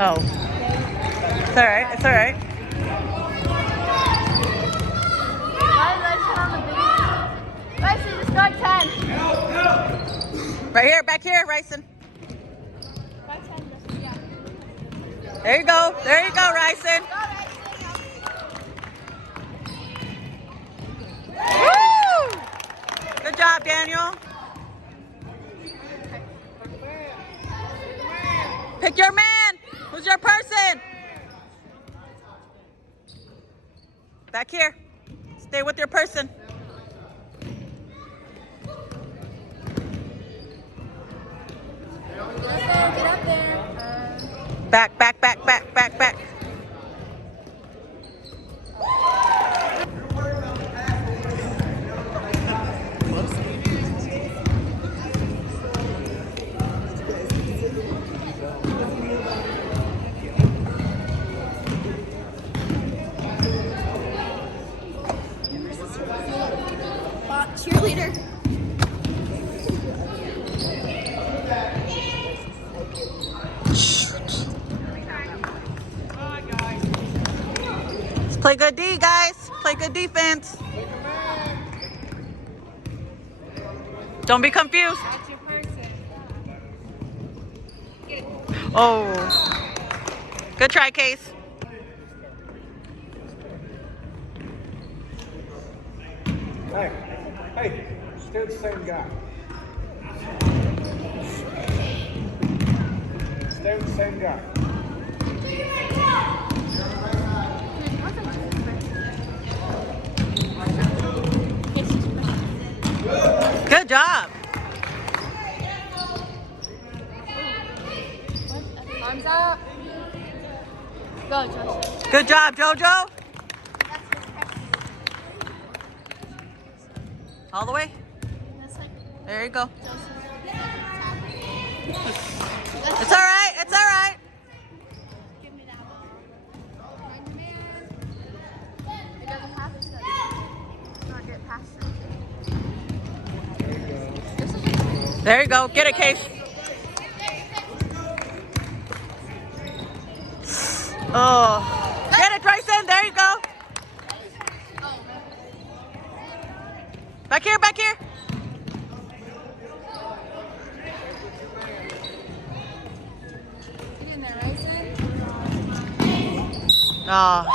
Oh. It's alright, it's alright. Ryson, just got 10. Right here, back here, Ryson. There you go, Ryson. Woo! Good job, Daniel. Pick your man. Who's your person? Back here. Stay with your person. Get up there. Back. Cheerleader. Let's play good D, guys. Play good defense. Don't be confused. That's your person. Oh. Good try, Case. Hey, stay with the same guy. Stay with the same guy. Good job. Arms up. Go, Josh. Good job, JoJo. All the way. There you go. It's all right. It's all right. Give me that ball. It doesn't have to not get past it. There you go. Get it, Case. Oh. Get it, Bryson. There you go. Back here. Get in there, Ryson. Oh.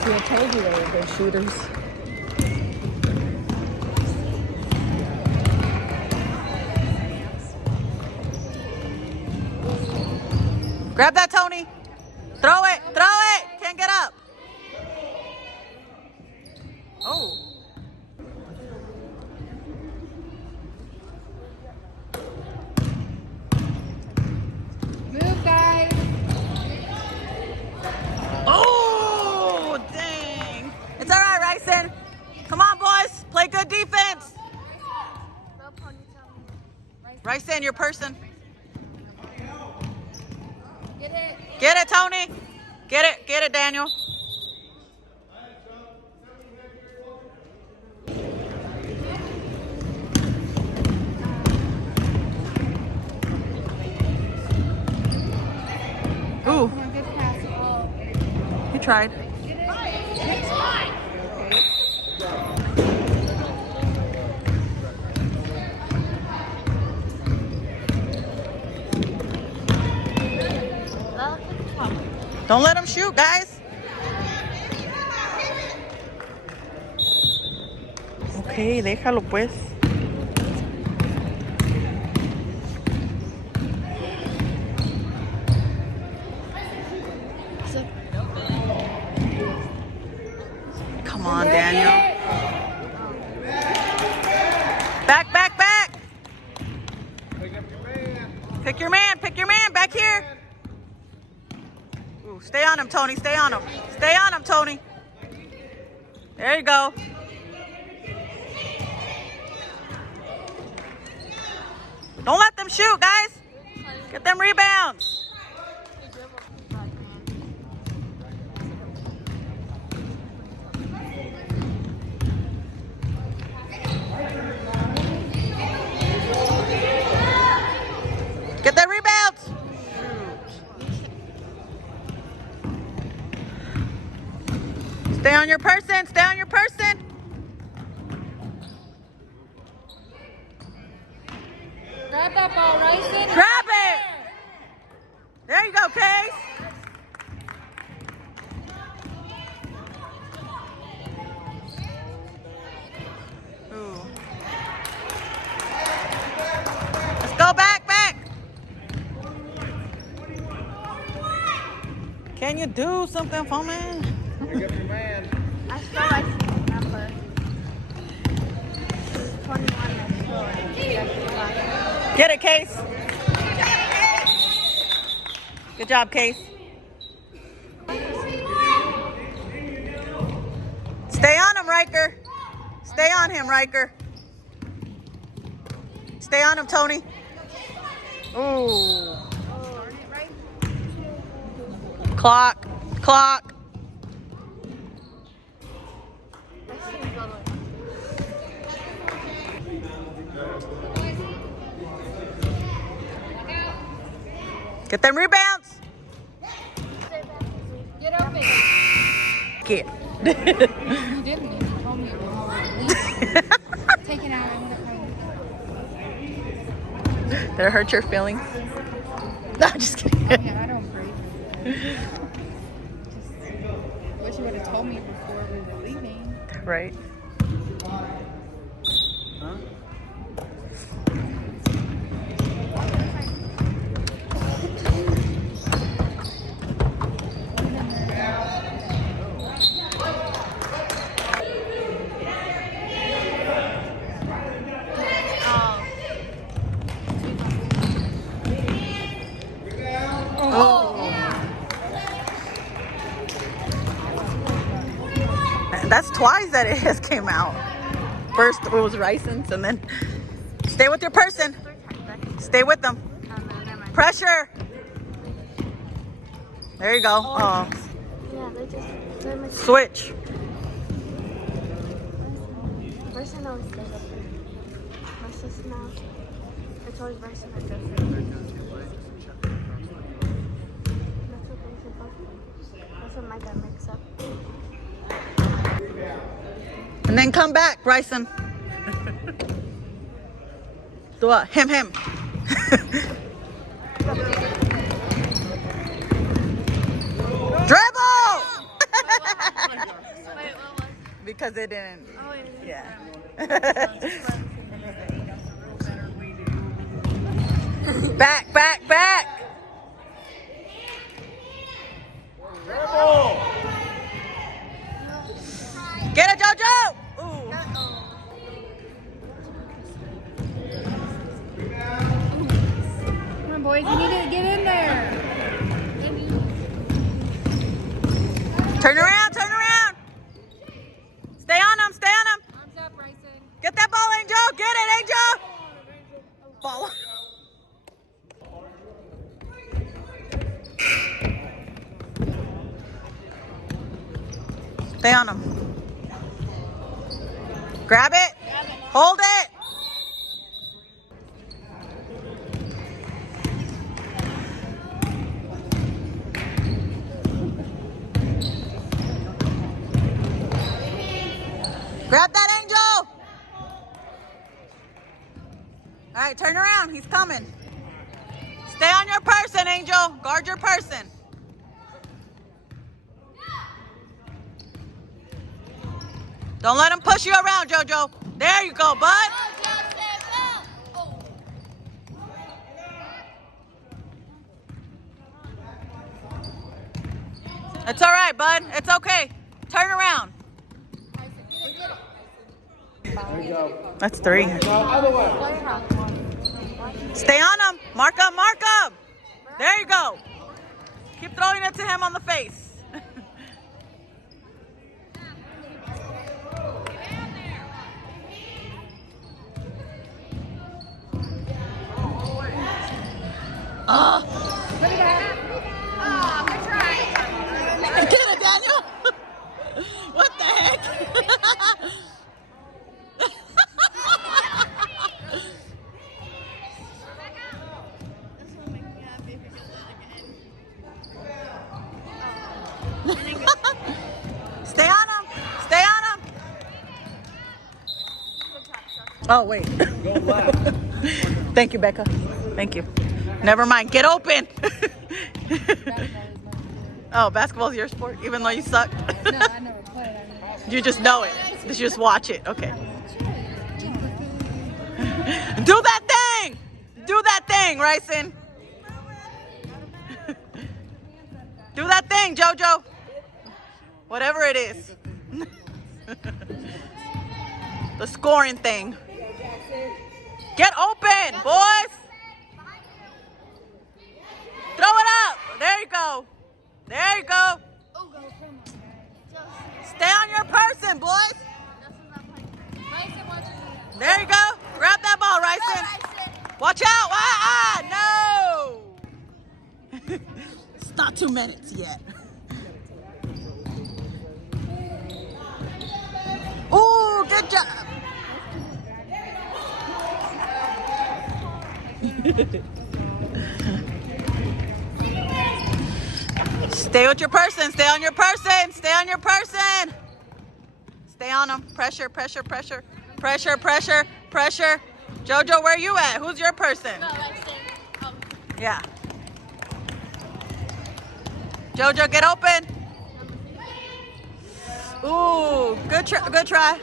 See, I told you they were good shooters. Grab that, Tony. Throw it. Can't get up. Oh. Move, guys. Oh, dang. It's all right, Ryson. Come on, boys. Play good defense. Ryson, your person. Get it. Get it, Tony. Get it, Daniel. Ooh, Come on, get past the ball. he tried. Get it. Don't let him shoot, guys. Ok, déjalo pues. Come on, Daniel. Back. Pick your man, back here. Ooh, stay on him, Tony, stay on him, Tony. There you go. Don't let them shoot, guys. Get them rebounds. Stay on your person. Stay on your person. Grab that ball, Ryson. Grab it. There you go, Case. Ooh. Let's go back. Can you do something for me? Pick up your man. I still like the number. 21 is Get it, Case. Good job, Case. Stay on him, Riker. Stay on him, Riker. Stay on him, Tony. Ooh. Clock. Get them rebounds. Get open. Get. You didn't. You told me. Take it out. I'm gonna Did it hurt your feelings? No, I'm just kidding. I don't break. Just wish you would have told me before we were leaving. Right. That's twice that it has came out. First it was Ryson's and then stay with your person. Stay with them. Pressure. There you go. Oh. Yeah, they're just Switch. Version always does it. Versus now. It's always version that does it. That's what they supposed to. That's what my dad makes up. And then come back, Bryson. Do what? Him. Dribble! Wait, what was? Because it didn't. Oh, wait. Yeah. Back. Dribble! Get it, JoJo! Ooh. Come on, boys. You need to get in there. Turn around. Stay on him. Arms up, Bryson. Get that ball, Angel. Get it, Angel. Ball. Stay on him. Grab it. Hold it. Grab that, Angel. All right, turn around. He's coming. Stay on your person, Angel. Guard your person. Don't let him push you around, JoJo. There you go, bud. It's all right, bud. It's okay. Turn around. There you go. That's 3. No, other way. Stay on him. Mark up. There you go. Keep throwing it to him on the face. Oh. Get it, Daniel. What the heck? Stay on him. Oh, wait. Go left. Thank you, Becca. Thank you. Never mind. Get open. Oh, basketball's your sport, even though you suck? No, I never played. You just know it. You just watch it. Okay. Do that thing! Do that thing, Ryson. Do that thing, JoJo. Whatever it is. The scoring thing. Get open, boys. Throw it up. There you go. There you go. Stay on your person, boys. There you go. Grab that ball, Ryson. Watch out. No. It's not 2 minutes yet. Ooh, good job. Stay with your person. Stay on your person. Stay on your person. Stay on them. Pressure, pressure, pressure. Pressure, pressure, pressure. JoJo, where you at? Who's your person? Yeah. JoJo, get open. Ooh, good try. Good try.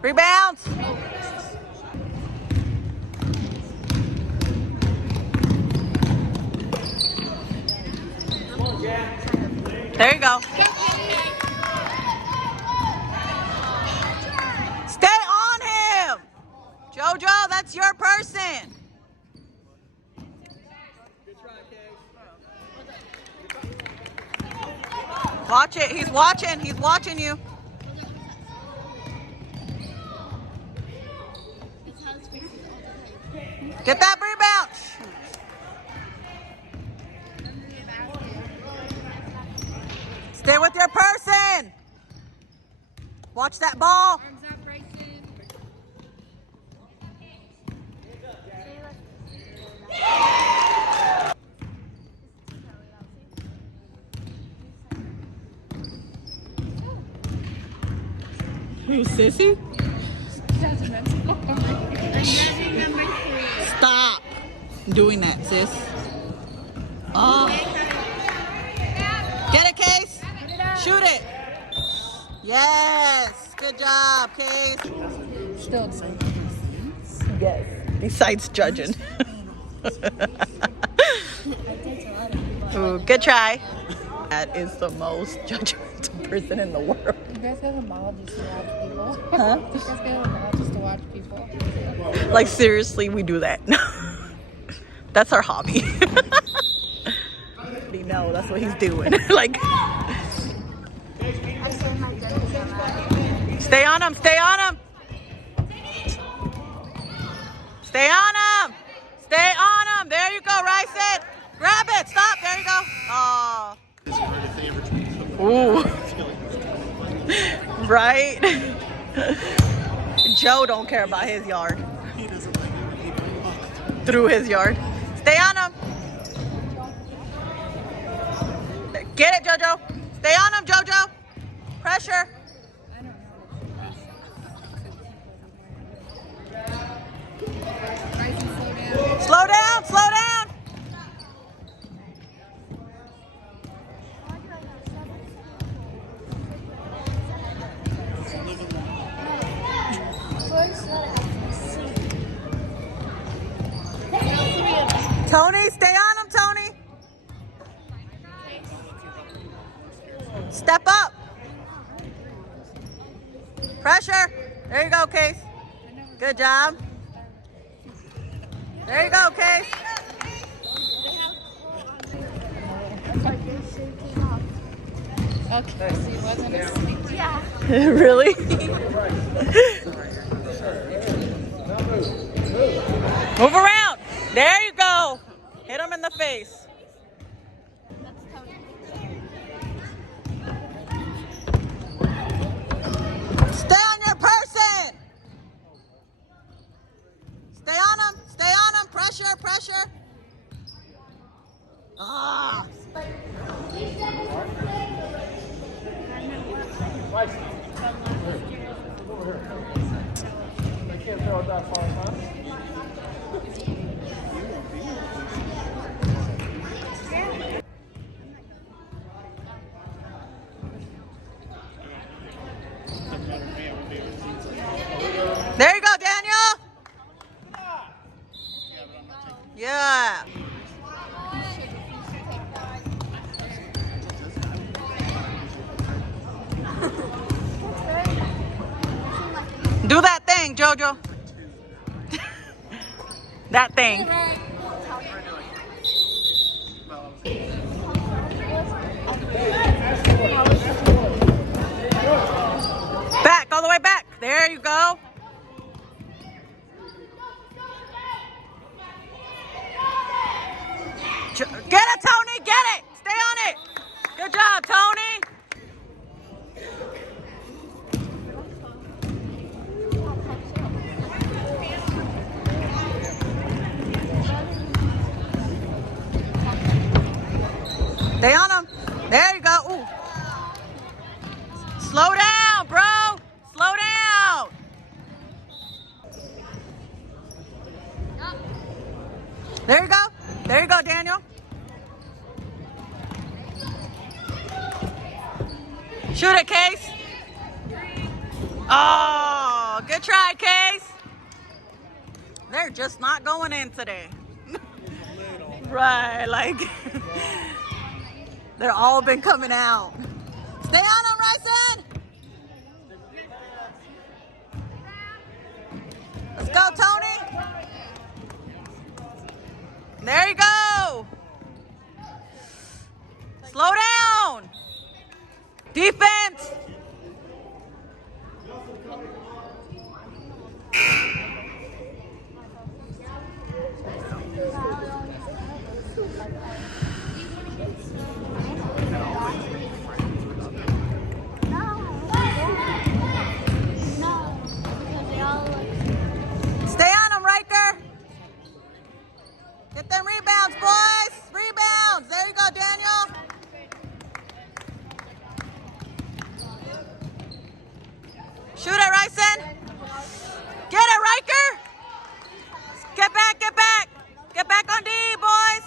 Rebounds. There you go. Stay on him. JoJo, that's your person. Watch it. He's watching. He's watching you. Get that rebound. Stay with your person. Watch that ball. You sissy? Stop doing that, sis. Oh. Get it, Case. Shoot it. Yes. Good job, Case. Still the same. Yes. Besides judging. Ooh, good try. That is the most judgmental person in the world. You guys go to the mall just to watch people? Huh? You guys go to the mall just to watch people? Like, seriously, we do that. That's our hobby. You know, that's what he's doing. Like, stay on him, stay on him. Stay on him. Stay on him. There you go, Ryson. Grab it. Stop. There you go. Oh. Ooh. Right? Joe don't care about his yard. Through his yard. Stay on him. Get it, JoJo. Stay on him, JoJo. Pressure. Slow down, slow down. Tony, stay on him, Tony. Step up. Pressure. There you go, Case. Good job. There you go, Case. Okay, so you wasn't asleep. Yeah. Really? Move around. There you go. Hit him in the face. Stay on your person. Stay on him. Stay on him. Pressure, pressure. Ah. They can't throw it that far, huh? There you go, Daniel. Yeah. Do that thing, Jojo. That thing. Back, all the way back. There you go. Get it, Tony. Get it. Stay on it. Good job, Tony. Stay on him. There you go. Ooh. Slow down, bro. Slow down. There you go. There you go, Daniel. Shoot it, Case. Oh, good try, Case. They're just not going in today. Right, like they're all been coming out. Stay on them, Ryson. Let's go, Tony. There you go. Slow down. Defense. Stay on them, Riker. Get them rebounds, boys. Rebounds. There you go, Daniel. Shoot it, Ryson. Get it, Riker. Get back, get back. Get back on D, boys.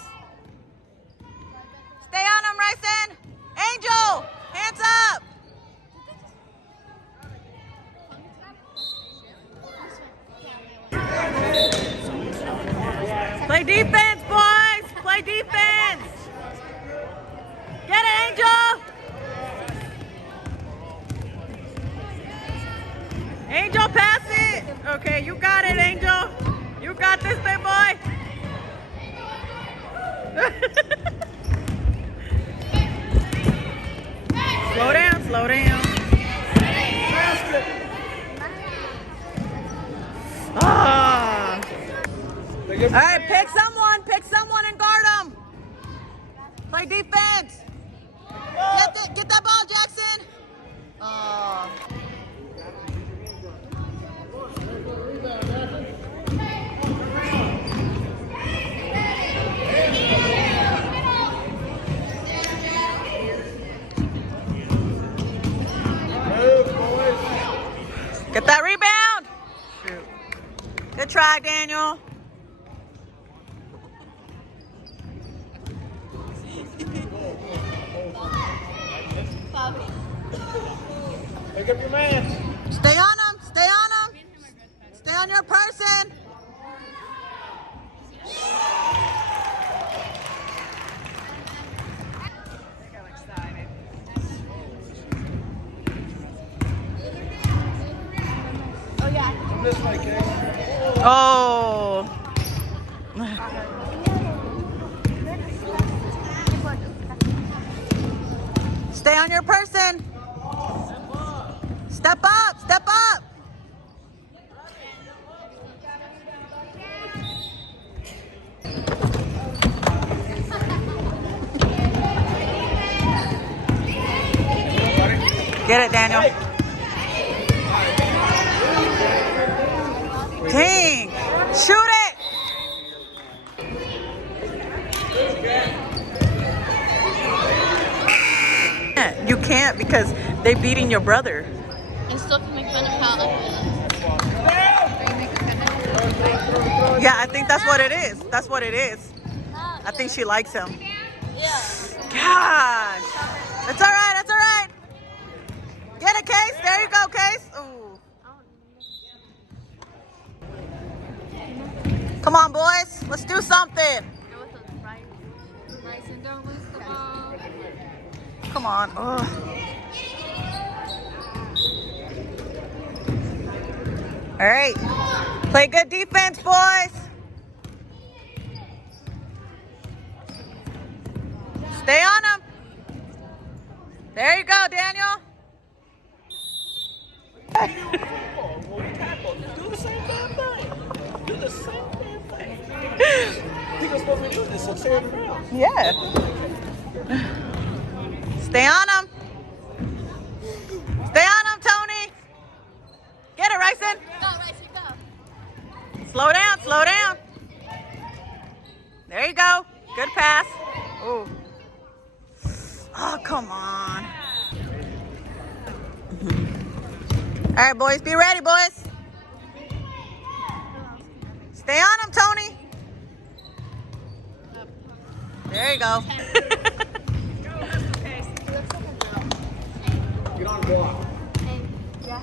Stay on him, Ryson. Angel, hands up. Play defense, boys. Play defense. Get it, Angel. Angel, pass it. Okay, you got it, Angel. You got this, big boy. Slow down, slow down. Ah. All right, pick someone and guard them. Play defense. Get that ball, Jackson. Oh. Get that rebound. Shoot. Good try, Daniel. Pick up your man. Stay on him. Stay on him. Stay on your person. Come this way, Case. Oh. Stay on your person. Step up. Step up. Get it, Daniel. Dang. Shoot it. You can't because They beating your brother. And still can make fun of how ugly Are you making fun of him? Yeah, I think that's what it is. That's what it is. I think she likes him. Yeah. Gosh. That's all right. That's all right. Get it, Case. There you go, Case. Ooh. Come on, boys. Let's do something. Bryson, don't lose the ball. Come on. Ugh. All right. Play good defense, boys. Stay on him. There you go, Daniel. Do the same damn thing. Do the same damn thing. People supposed to be doing this, so say it now. Yeah. Stay on him. Stay on him, Tony. Get it, Ryson. Go, Ryson, go. Slow down, slow down. There you go. Good pass. Ooh. Oh, come on. All right, boys. Be ready, boys. Stay on him, Tony. There you go. Get on block. Yeah.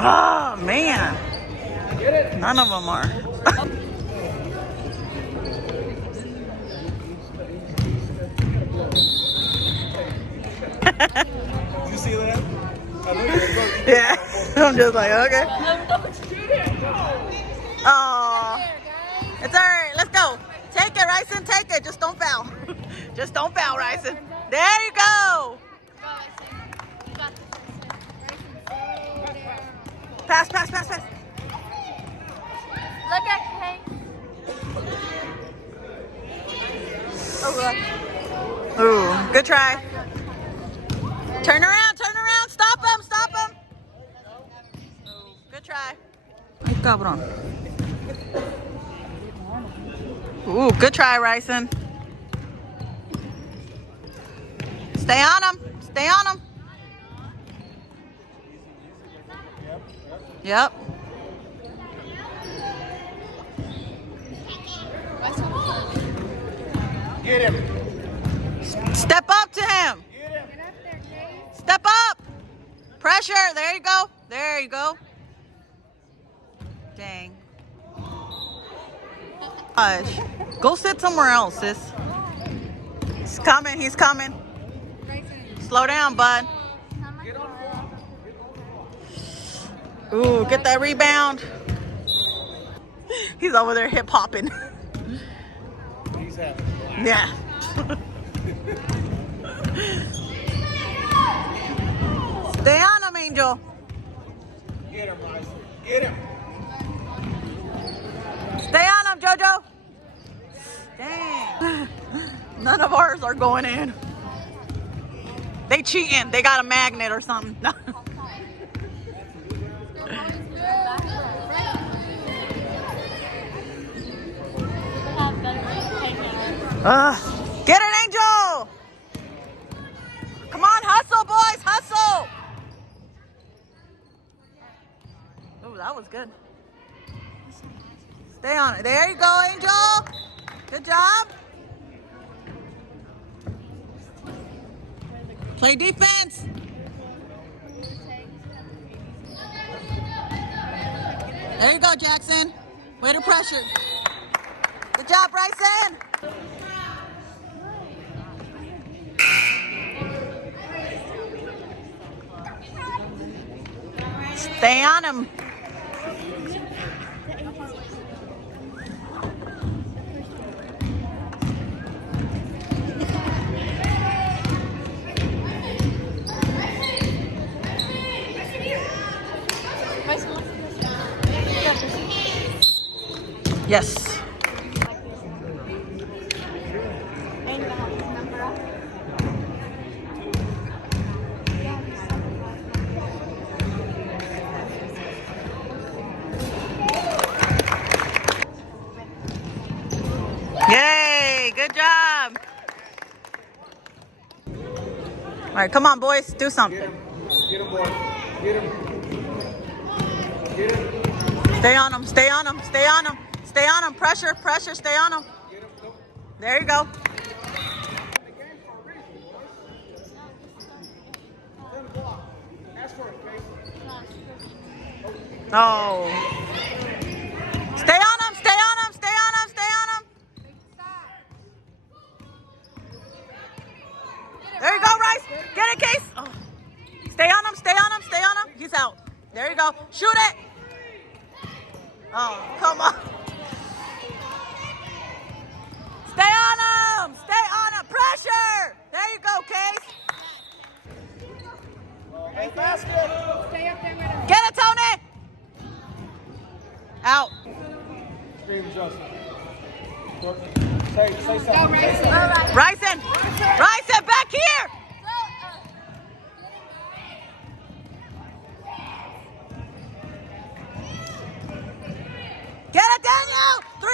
Oh, man. None of them are. You see that? I know you're going. Yeah. I'm just like, okay. Oh. It's all right. Let's go. Take it, Ryson. Take it. Just don't foul. Just don't foul, Ryson. There you go. Pass, pass, pass, pass. Look at Kate. Oh, look. Ooh, good try. Turn around, stop him, stop him. Ooh, good try. Ay, cabrón. Ooh, good try, Ryson. Stay on him, stay on him. Yep. Get him. Step up to him. Step up. Pressure. There you go. There you go. Dang. Gosh. Go sit somewhere else, sis. He's coming. He's coming. Slow down, bud. Ooh, get that rebound. He's over there hip hopping. He's having a blast. Yeah. Stay on him, Angel. Get him, Rice. Get him. Stay on him, JoJo. Dang. None of ours are going in. They cheating. They got a magnet or something. Get it, Angel. Come on, hustle, boys, hustle. Oh, that was good. Stay on it. There you go, Angel. Good job. Play defense. There you go, Jackson. Way to pressure. Good job, Bryson. Stay on him. Yes. Yay! Good job. All right, come on, boys. Do something. Get him, boy. Get him. Get him. Stay on him. Stay on him. Stay on him. Stay on him. Pressure. Pressure. Stay on him. There you go. Oh. Stay on him. Stay on him. Stay on him. Stay on him. There you go, Rice. Get it, Case. Oh. Stay on him. Stay on him. Stay on him. He's out. There you go. Shoot it. Oh, come on. Stay on him. Stay on him. Pressure. There you go, Case. Hey, basket. Stay up there with him. Get it, Tony. Out. Scream, Justin. Say something. Go, Ryson. Ryson. Ryson, back here. Get it, Daniel. 3.